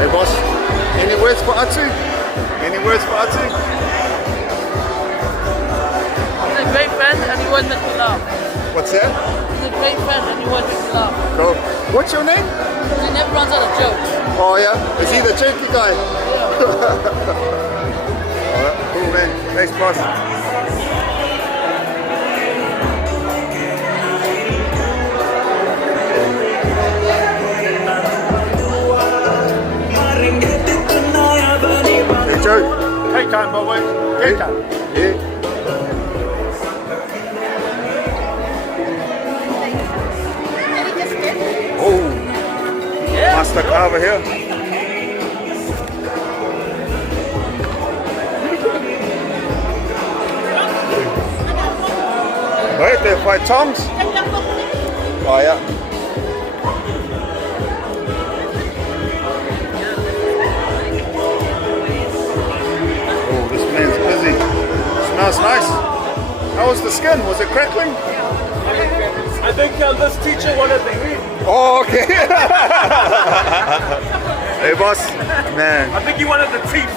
Hey boss, any words for Atu? Any words for Atu? He's a great friend and he always makes me laugh. What's that? He's a great friend and he always makes me laugh. Cool. What's your name? He never runs out of jokes. Oh yeah? Is he the jerky guy? Yeah. Alright, cool man. Thanks boss. Hey Joe. Take time, boy. Take time. Yeah. Oh, Master Carver here. Wait, they fight tongs? Oh yeah. Oh, this man's busy. Smells nice. How was the skin? Was it crackling? I think this teacher wanted to eat. Oh, okay. Hey, boss. Man. I think he wanted the teeth.